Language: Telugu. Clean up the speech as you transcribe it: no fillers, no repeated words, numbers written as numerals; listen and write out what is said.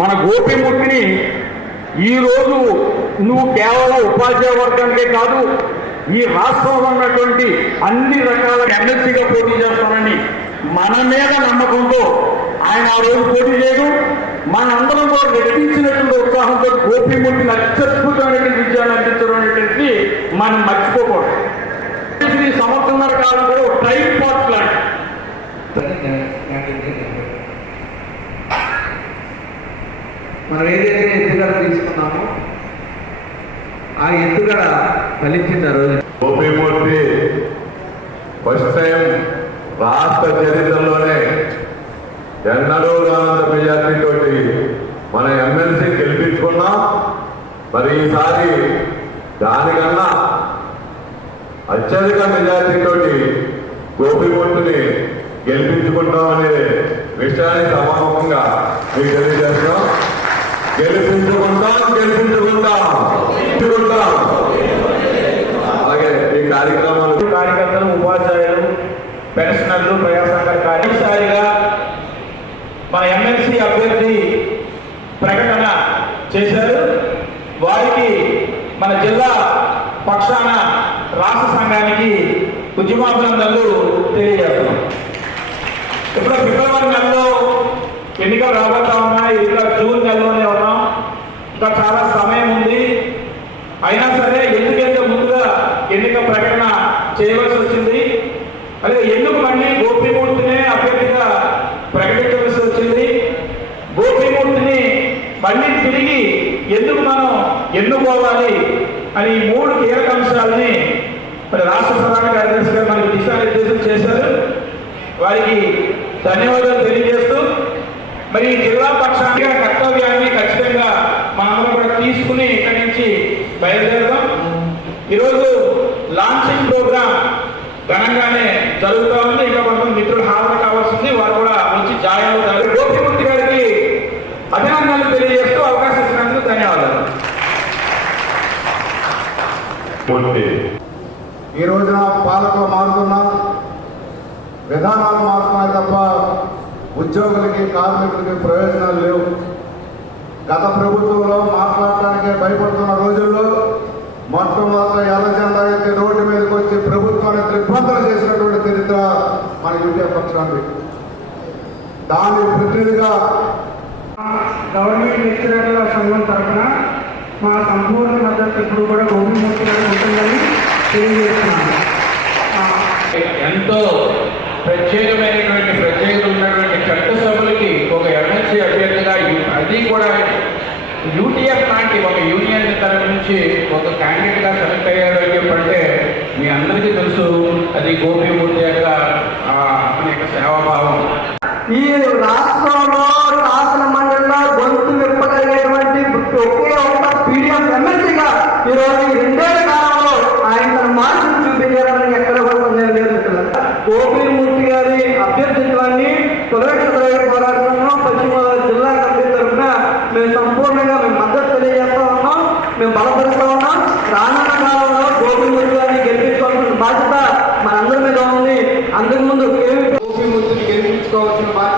మన గోపిమూర్తిని ఈరోజు నువ్వు కేవలం ఉపాధ్యాయ వర్గానికే కాదు, ఈ రాష్ట్రంలో ఉన్నటువంటి అన్ని రకాల ఎమ్మెల్సీగా పోటీ చేస్తానని మన మీద నమ్మకంతో ఆయన ఆ రోజు పోటీ చేయడం, మనందరం కూడా రెట్టించినటువంటి ఉత్సాహంతో గోపిమూర్తిని అత్యద్భుతమైనటువంటి విజయాన్ని అందించడం అనేటువంటి మనం మర్చిపోకూడదు. ఈ సంవత్సరాల కాలంలో టైం పాట్ లాంటి మనం ఏదైతే ఎత్తుగడ తీసుకున్నామో ఆ ఎత్తుగడ ఫలించింది ఆ రోజు. గోపిమూర్తి ఫస్ట్ టైం రాష్ట్ర చరిత్రలోనే ఎన్నడూ కానంత మెజార్టీతోటి మన ఎమ్మెల్సీ గెలిపించుకున్నాం. మరి ఈసారి దానికన్నా అత్యధిక మెజార్టీతోటి గోపిమూర్తిని గెలిపించుకుంటామనే విషయాన్ని సమానంగా మీకు తెలియజేస్తాం. గెలిపించుకుంటాం. అలాగే ఈ కార్యక్రమాలు కార్యకర్తలు, ఉపాధ్యాయులు, పెన్షనర్లు, ప్రజా సంఘాల కార్యసారిగా మన ఎమ్మెల్సీ అభ్యర్థి ప్రకటన చేశారు. వారికి మన జిల్లా పక్షాన రాష్ట్ర సంఘానికి ఉద్యమాభినందనలు తెలియజేస్తున్నాం. ఇప్పుడు ఫిబ్రవరి నెలలో ఎన్నికలు రాబోతా ఉన్నాయి. ఇంకా జూన్ నెలలోనే ఉన్నాం. ఇంకా చాలా సమయం ఉంది. అయినా సరే ఎందుకంటే ముందుగా ఎన్నిక ప్రకటన చేయవలసి వచ్చింది. అలాగే ఎందుకు మళ్ళీ గోపిమూర్తినే అభ్యర్థిగా ప్రకటించవలసి వచ్చింది, గోపిమూర్తిని మళ్ళీ తిరిగి ఎందుకు మనం ఎన్నుకోవాలి అని 3 కీలక అంశాలని మరి రాష్ట్ర ప్రధాన కార్యదర్శి గారు మనకి దిశానిర్దేశం చేశారు. వారికి ధన్యవాదాలు తెలియజేస్తూ మరి జిల్లా పక్షానికి కర్తవ్యాన్ని ఖచ్చితంగా మనందరం కూడా తీసుకుని ఇక్కడి నుంచి బయలుదేరదాం. ఈరోజు లాంచింగ్ ప్రోగ్రామ్ ఘనంగానే జరుగుతూ ఉంది. ఇంకా కొంతమంది మిత్రులు హాజరు కావాల్సింది, వారు కూడా వచ్చి జాయిన్ అవుతారు. గోపిమూర్తి గారికి అభినందనలు తెలియజేస్తూ అవకాశం ఇచ్చినందుకు ధన్యవాదాలు. ఈ రోజున పాలకులు మారుతున్నా, విధానాలు మారుతున్నాయి తప్ప ఉద్యోగులకి, కార్మికులకి ప్రయోజనాలు లేవు. గత ప్రభుత్వంలో మాట్లాడటానికే భయపడుతున్న రోజుల్లో మొట్టమొదటి ఎర్రజెండా ఎత్తి రోడ్డు మీదకి వచ్చి ప్రభుత్వాన్ని దిగ్బంధన చేసినటువంటి చరిత్ర మన యూటీఎఫ్ పక్షానికి. దాని ప్రతినిధిగా గవర్నమెంట్ లెక్చరర్ల సంఘం తరఫున మా సంపూర్ణ మద్దతు ఇప్పుడు కూడా గోపిమూర్తి గారు ఉంటుందని తెలియజేస్తున్నాను. ఎంతో ప్రత్యేకత ఉన్నటువంటి చట్టసభలకి ఒక ఎమ్మెల్సీ అభ్యర్థిగా, అది కూడా యూటీఎఫ్ లాంటి ఒక యూనియన్ తరఫు నుంచి ఒక క్యాండిడేట్గా సెలెక్ట్ అయ్యాడు అని చెప్పంటే మీ అందరికీ తెలుసు, అది గోపిమూర్తి యొక్క సేవాభావం. ఈ రాష్ట్రంలో శాసన మండలిలో గొంతు విప్పగలిగేటువంటి ఒకే ఒక పీడిఎం ఎమ్మెల్సీగా ఈరోజు 2 ఏళ్ల కాలంలో ఆయన తన మార్పును చూపించారని ఎక్కడ కూడా సందేహం లేదు. గోపిమూర్తి గారి అభ్యర్థిత్వాన్ని కులరక్ష పోరాటంలో పశ్చిమ గోదావరి జిల్లా కమిటీ తరఫున మేము సంపూర్ణంగా మద్దతు తెలియజేస్తా ఉన్నాం, మేము బలపరుస్తూ ఉన్నాం. రానున్న కాలంలో గోపిమూర్తి గారిని గెలిపించుకోవాల్సిన బాధ్యత మనందరి మీద ఉంది. అంతకుముందు గోపిమూర్తిని గెలిపించుకోవాల్సిన బాధ్యత